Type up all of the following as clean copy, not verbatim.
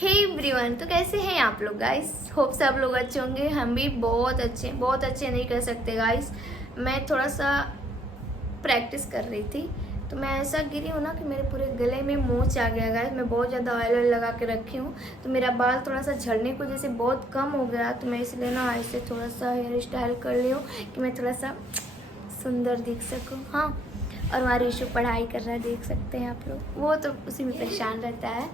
Hey everyone, तो कैसे हैं आप लोग गाइस। होप से आप लोग अच्छे होंगे। हम भी बहुत अच्छे नहीं कर सकते गाइस। मैं थोड़ा सा प्रैक्टिस कर रही थी तो मैं ऐसा गिरी हूँ ना कि मेरे पूरे गले में मोच आ गया गाइस। मैं बहुत ज़्यादा ऑयल लगा के रखी हूँ तो मेरा बाल थोड़ा सा झड़ने को जैसे बहुत कम हो गया, तो मैं इसलिए ना ऐसे थोड़ा सा हेयर स्टाइल कर ली हूँ कि मैं थोड़ा सा सुंदर दिख सकूँ। हाँ, और हमारी इशू पढ़ाई कर रहा है, देख सकते हैं आप लोग, वो तो उसी में परेशान रहता है।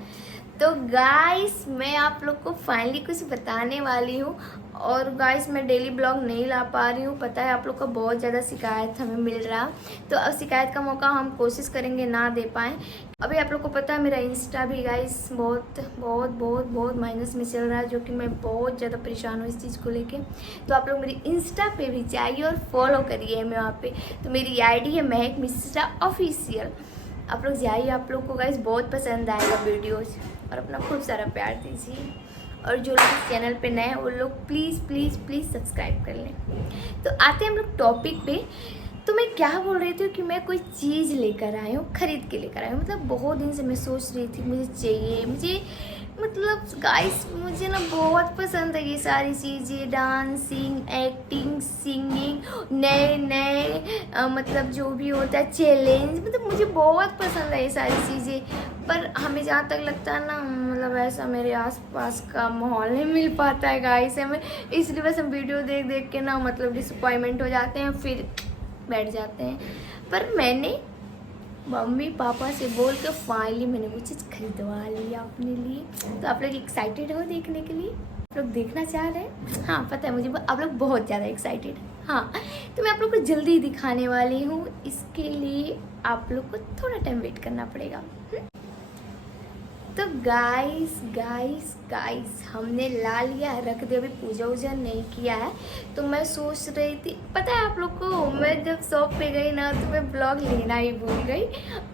तो गाइस मैं आप लोग को फाइनली कुछ बताने वाली हूँ। और गाइस मैं डेली ब्लॉग नहीं ला पा रही हूँ, पता है आप लोग का बहुत ज़्यादा शिकायत हमें मिल रहा, तो अब शिकायत का मौका हम कोशिश करेंगे ना दे पाएँ। अभी आप लोग को पता है मेरा इंस्टा भी गाइस बहुत माइनस में चल रहा है, जो कि मैं बहुत ज़्यादा परेशान हूँ इस चीज़ को लेके। तो आप लोग मेरी इंस्टा पे भी जाइए और फॉलो करिए मैं वहाँ पे। तो मेरी आईडी है महक मिश्रा ऑफिशियल। आप लोग जाइए, आप लोग को गाइस बहुत पसंद आएगा वीडियोज़, और अपना खूब सारा प्यार दीजिए। और जो लोग इस चैनल पे नए हैं वो लोग प्लीज़ सब्सक्राइब कर लें। तो आते हैं हम लोग टॉपिक पे। तो मैं क्या बोल रही थी कि मैं कोई चीज़ लेकर आई हूँ, खरीद के लेकर आई हूँ। मतलब बहुत दिन से मैं सोच रही थी मुझे चाहिए, मुझे मतलब गाइस मुझे ना बहुत पसंद है ये सारी चीज़ें, डांसिंग, एक्टिंग, सिंगिंग, नए मतलब जो भी होता है चैलेंज, मतलब मुझे बहुत पसंद है ये सारी चीज़ें। पर हमें जहाँ तक लगता है ना, मतलब ऐसा मेरे आसपास का माहौल नहीं मिल पाता है गाइस हमें, इसलिए बस हम वीडियो देख देख के ना मतलब डिसअपॉइंटमेंट हो जाते हैं, फिर बैठ जाते हैं। पर मैंने मम्मी पापा से बोल के फाइनली मैंने वो चीज़ खरीदवा लिया अपने लिए। तो आप लोग एक्साइटेड हो देखने के लिए? आप लोग देखना चाह रहे हैं? हाँ पता है मुझे, आप लोग बहुत ज़्यादा एक्साइटेड। हाँ, तो मैं आप लोग को जल्दी दिखाने वाली हूँ, इसके लिए आप लोग को थोड़ा टाइम वेट करना पड़ेगा। तो गाइस हमने ला लिया, रख दिया, अभी पूजा वूजा नहीं किया है। तो मैं सोच रही थी, पता है आप लोग को, मैं जब शॉप पे गई ना तो मैं ब्लॉग लेना ही भूल गई।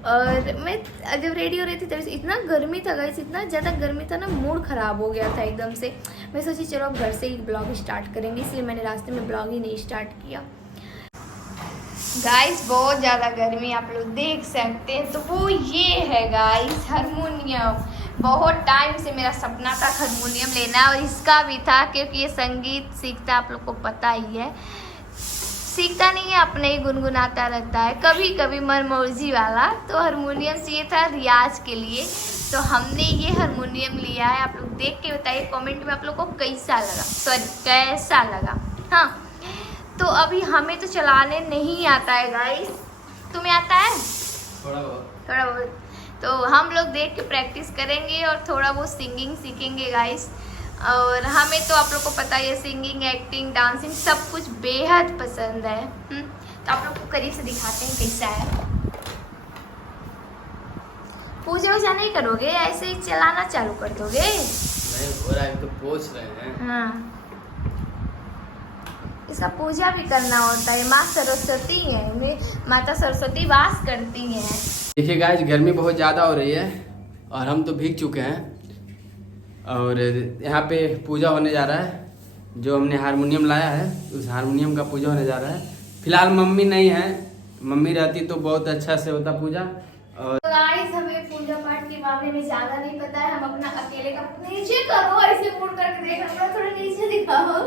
और मैं जब रेडी हो रही थी तभी इतना गर्मी था गाइस, इतना ज़्यादा गर्मी था ना, मूड ख़राब हो गया था एकदम से। मैं सोची चलो अब घर से ही ब्लॉग स्टार्ट करेंगे, इसलिए मैंने रास्ते में ब्लॉग ही नहीं स्टार्ट किया। गाइस बहुत ज़्यादा गर्मी आप लोग देख सकते हैं। तो वो ये है गाइस हारमोनियम। बहुत टाइम से मेरा सपना था हारमोनियम लेना, और इसका भी था क्योंकि ये संगीत सीखता आप लोग को पता ही है, सीखता नहीं है, अपने ही गुनगुनाता रहता है, कभी कभी मनमौजी वाला। तो हारमोनियम चाहिए था रियाज के लिए, तो हमने ये हारमोनियम लिया है। आप लोग देख के बताइए कमेंट में आप लोग को कैसा लगा। हाँ, तो अभी हमें तो चलाने नहीं आता है गाइस, तुम्हें आता है? थोड़ा बहुत। तो हम लोग देख के प्रैक्टिस करेंगे और थोड़ा वो सिंगिंग सीखेंगे गाइस। और हमें तो आप लोग को पता है सिंगिंग, एक्टिंग, डांसिंग सब कुछ बेहद पसंद है। तो आप लोग को करीब से दिखाते हैं कैसा है। पूजा वूजा नहीं करोगे, ऐसे ही चलाना चालू कर दोगे? नहीं हो रहा है, तो पूछ रहे हैं। हाँ, इसका पूजा भी करना होता है, माँ सरस्वती है, माता सरस्वती वास करती हैं। देखिए गाइस गर्मी बहुत ज़्यादा हो रही है और हम तो भीग चुके हैं, और यहाँ पे पूजा होने जा रहा है। जो हमने हारमोनियम लाया है उस हारमोनियम का पूजा होने जा रहा है। फिलहाल मम्मी नहीं है, मम्मी रहती तो बहुत अच्छा से होता पूजा। और तो गाइस हमें पूजा पाठ के मामले में ज्यादा नहीं पता है, हम अपना अकेले का नीचे करो, ऐसे मुड़ करके देखो, थोड़ा नीचे दिखाओ।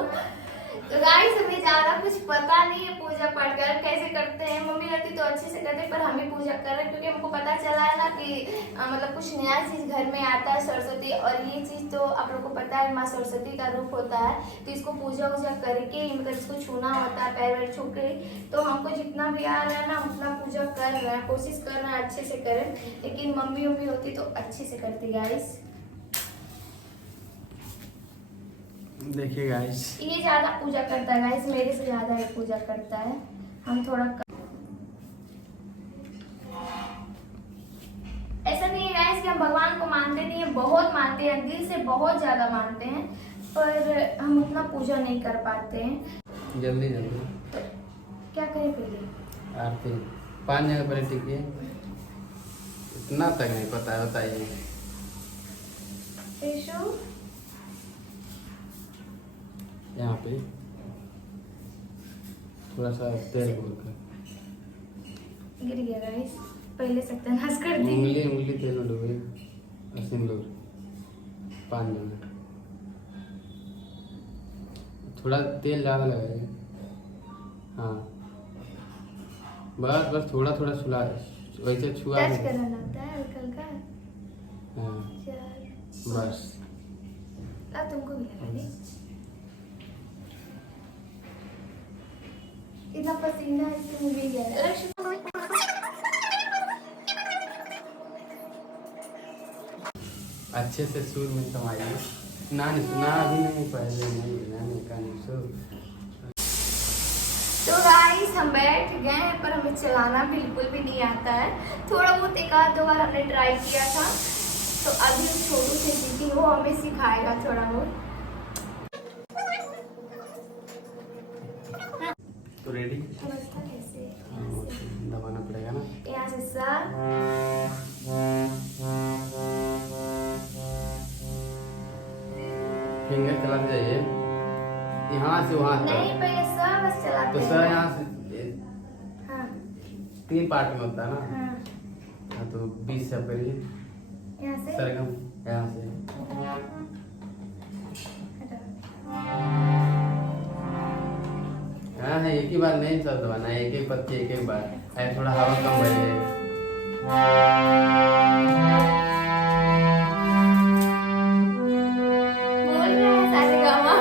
तो गाइस हमें ज्यादा कुछ पता नहीं है पूजा पाठ कर कैसे करते हैं। मम्मी रहती तो अच्छे से करते, पर हमें पूजा कर रहे हैं क्योंकि हमको पता चला है ना कि मतलब कुछ नया चीज घर में आता है सरस्वती, और ये चीज तो आप लोग को पता है माँ सरस्वती का रूप होता है। तो इसको पूजा वूजा करके मतलब इसको छूना होता है, पैर वैर छू के। तो हमको जितना भी आ रहा है ना उतना पूजा कर रहे हैं, कोशिश कर रहे हैं अच्छे से करें, लेकिन मम्मी उम्मी होती तो अच्छे से करती गाइस। देखिए गाइस ये ज्यादा पूजा करता है गाइस, मेरे से ज्यादा ये पूजा करता है। हम थोड़ा ऐसा नहीं है गाइस कि हम भगवान को मानते नहीं है, बहुत मानते हैं, दिल से बहुत ज्यादा मानते हैं, पर हम उतना पूजा नहीं कर पाते हैं। जल्दी तो क्या करें पहले? आरती 5 जगह पर टिकिए, इतना तक नहीं पता है, बताइए। यहाँ पे थोड़ा सा तेल घोल कर गिर गया गाइस, पहले सत्यानाश कर दी। उंगली तेल में डूबे और सिंदूर। 5 मिनट। थोड़ा तेल ज़्यादा लगाइए। हाँ बस बस थोड़ा थोड़ा छुला, वैसे छुआ टच करना होता है हल्का हल्का। हाँ चल बस। अब तुमको भी लगा दे। इतना पसीना है कि मुझे भी आ रहा है। अच्छे से सुर में समाइए। ना अभी नहीं, पहले नहीं कहानी सुर। तो गाइस हम बैठ गए हैं पर हमें चलाना बिल्कुल भी नहीं आता है। थोड़ा बहुत एक आध 2 बार हमने ट्राई किया था, तो अभी हम छोटू से सीखी, वो हमें सिखाएगा थोड़ा बहुत। तो रेडी? समझता कैसे? दबाना पड़ेगा ना। यहाँ से सा, फिंगर चलाते जाइए यहाँ से वहाँ नहीं तक। पहले सा बस चलाते तो हैं। सर यहाँ से हाँ 3 पार्ट में होता है ना। हाँ हाँ तो 20 से करिए। यहाँ से सरगम यहाँ से। हाँ है, एक ही बार नहीं सब दबाना है, एक पत्ती एक बार। है थोड़ा हवा कम भरिए। बोल रहे हैं सारे गामा।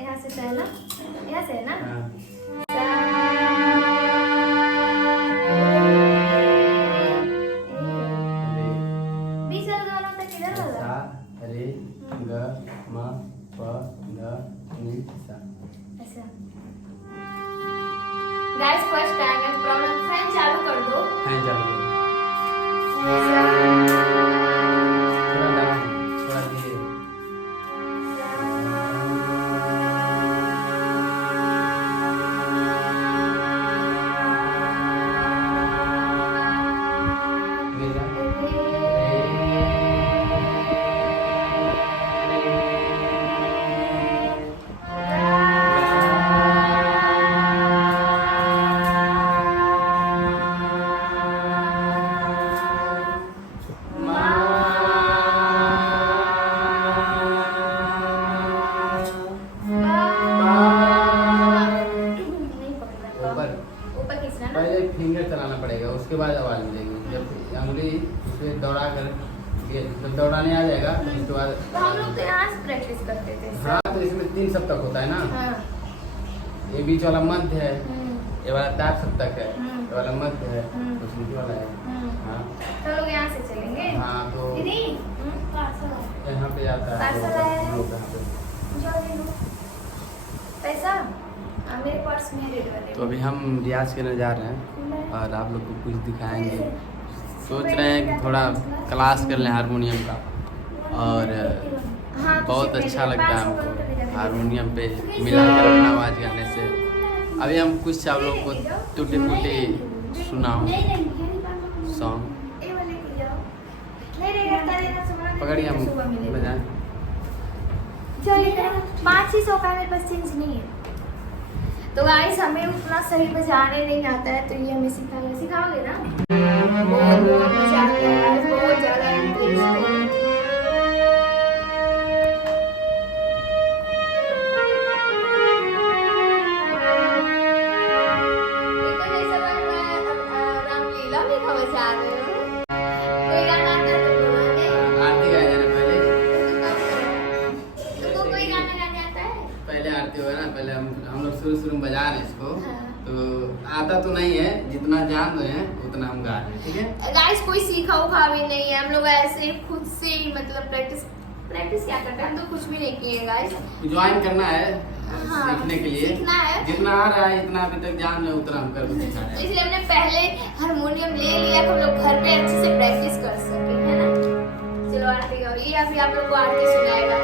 यहाँ से पहला, यहाँ से है ना। हाँ बीच वाला गाना होता है किधर वाला? सा रे ग म प ध नि सा। अच्छा गाइस फर्स्ट टाइम है, प्रॉब्लम फैन चालू कर दो। फैन चालू करो। थोड़ा डाउन, थोड़ा धीरे। मेरा ऊपर खींचना ना। पहले फिंगर चलाना पड़ेगा, उसके बाद आवाज मिलेगी। जब अंगुली उसमें दौड़ा कर जब दौड़ाने आ जाएगा तो उसके बाद। तो हम लोग तो यहाँ से प्रैक्टिस करते थे। हाँ तो इसमें 3 सप्तक होता है ना। हाँ ये बीच वाला मध्य है, ये वाला 4 सप्तक है, ये वाला मध्य है, कुछ नीचे वाला है। हाँ तो लोग यहाँ से चलेंगे। हाँ तो दीदी पार्सल आया। यहाँ पे आता है। पार्सल आया है। हम लोग यहाँ पे। जाओ ले लो पैसा। मेरे पर्स में रेड वाले। तो अभी हम रियाज करने जा रहे हैं और आप लोग को कुछ दिखाएंगे। सोच रहे हैं कि थोड़ा क्लास कर लें हारमोनियम का, और बहुत अच्छा लगता है हमको हारमोनियम पे मिलाकर अपना आवाज़ गाने से। अभी हम कुछ आप लोग को टूटी फूटी सुनाओ सॉन्ग। पकड़िए हम बजाएं। चलिए 500 का मेरे पास चेंज नहीं है। तो गाइस हमें उतना सही बजाने नहीं आता है, तो ये हमें सिखाओगे ना। बहुत बहुत मजा आता है, बहुत ज़्यादा इंटरेस्ट है। रामलीला में का बजा रहे हो। कोई गाना आता है तो बोलना है। आरती गाया जाना पहले। तुमको कोई गाना गाने आता है? पहले आरती होगा ना, पहले हम लोग शुरू में बजा रहे हैं इसको। हाँ। तो आता तो नहीं है, जितना जान रहे हैं उतना हम गा रहे हैं, ठीक है। गाइस कोई सीखा उखा भी नहीं है, हम लोग ऐसे खुद से ही मतलब प्रैक्टिस क्या करते हैं, हम तो कुछ भी नहीं किए गाइस। ज्वाइन करना है हाँ, सीखने के लिए। सीखना है। जितना आ रहा है इतना अभी तक जान रहे उतना हम कर सिखा रहे हैं। इसलिए हमने पहले हारमोनियम ले लिया कि हम लोग घर पे अच्छे से प्रैक्टिस कर सके, है ना। चलो आरती गाओ। ये अभी आप लोग को आरती सुनाएगा।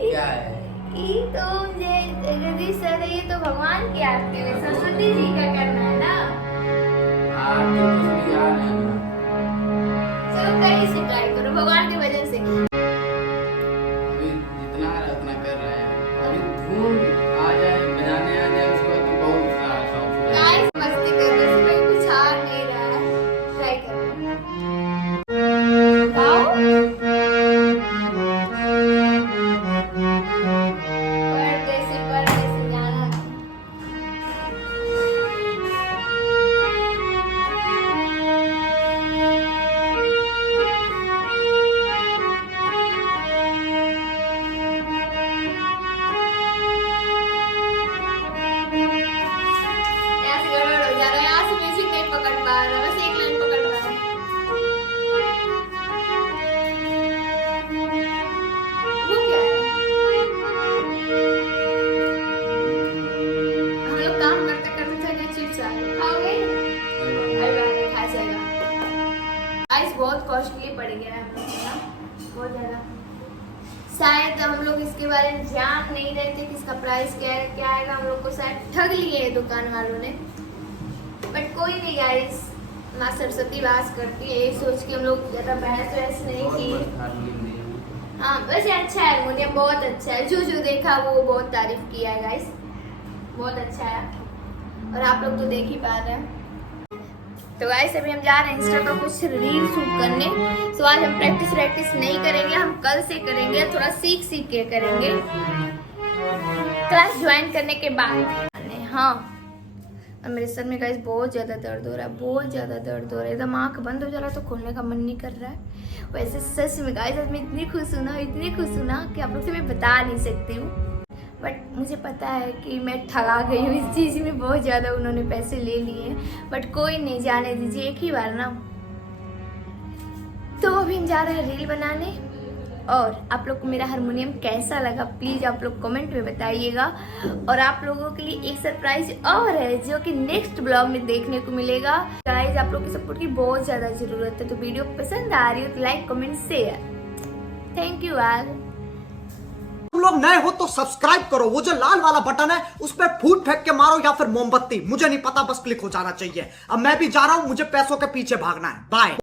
क्या है? ये तो जगदीश सर, ये तो भगवान की आरती है, सरस्वती जी का करना है ना। आरती कुछ भी आ नहीं अभी। चलो कहीं से ट्राई करो भगवान की वजह से। अभी जितना आ रहा है उतना कर रहे हैं। अभी धुन आ जाए, बजाने आ जाए, उसके बाद तो बहुत सारा शौक है। गाइस मस्ती कर रहे हैं, इसमें कुछ आ नहीं रहा है। ट्राई करो। गाओ। परदेसी जाना। यहाँ से गड़बड़ हो जा रहा है, यहाँ से म्यूजिक नहीं पकड़ पा रहा, बस एक लाइन पकड़ रहा है। वो क्या है? हम लोग काम करते करते थके, चिप्स आ गए। खाओगे? अरे बात नहीं, खा जाएगा। गाइस बहुत कॉस्टली पड़ गया है हम लोग को ना, बहुत ज़्यादा। शायद हम लोग इसके बारे में जान नहीं रहे थे कि इसका प्राइस क्या आएगा। हम लोग को शायद ठग लिए हैं दुकान वालों ने, बट कोई नहीं गाइस, माँ सरस्वती वास करती है, ये सोच के हम लोग ज़्यादा बहस नहीं की। हाँ वैसे अच्छा है हारमोनियम, बहुत अच्छा है। जो जो देखा वो बहुत तारीफ किया है गाइस, बहुत अच्छा है। और आप लोग तो देख ही पा रहे हैं। तो गाइस अभी हम जा रहे हैं इंस्टा पर कुछ रील शूट करने। तो आज हम प्रैक्टिस नहीं करेंगे, हम कल से करेंगे, थोड़ा सीख के करेंगे क्लास ज्वाइन करने के बाद। हाँ और मेरे सर में गाइस बहुत ज़्यादा दर्द हो रहा है, बहुत ज़्यादा दर्द हो रहा है, एकदम आँख बंद हो जा रहा है तो खोलने का मन नहीं कर रहा है। वैसे सच में गाइस आज मैं इतनी खुश हूँ ना कि आप लोग से मैं बता नहीं सकती हूँ। बट मुझे पता है कि मैं ठगा गई हूँ इस चीज़ में, बहुत ज़्यादा उन्होंने पैसे ले लिए हैं, बट कोई नहीं, जाने दीजिए, एक ही बार ना। तो अभी हम जा रहे हैं रील बनाने। और आप लोग को मेरा हारमोनियम कैसा लगा प्लीज़ आप लोग कमेंट में बताइएगा। और आप लोगों के लिए एक सरप्राइज और है जो कि नेक्स्ट ब्लॉग में देखने को मिलेगा। गाइस आप लोग की सपोर्ट की बहुत ज़्यादा ज़रूरत है, तो वीडियो पसंद आ रही हो तो like comment share. Thank you all. तुम लोग नए हो तो सब्सक्राइब करो, वो जो लाल वाला बटन है उस पर फूट फेंक के मारो या फिर मोमबत्ती, मुझे नहीं पता, बस क्लिक हो जाना चाहिए। अब मैं भी जा रहा हूं, मुझे पैसों के पीछे भागना है। बाय।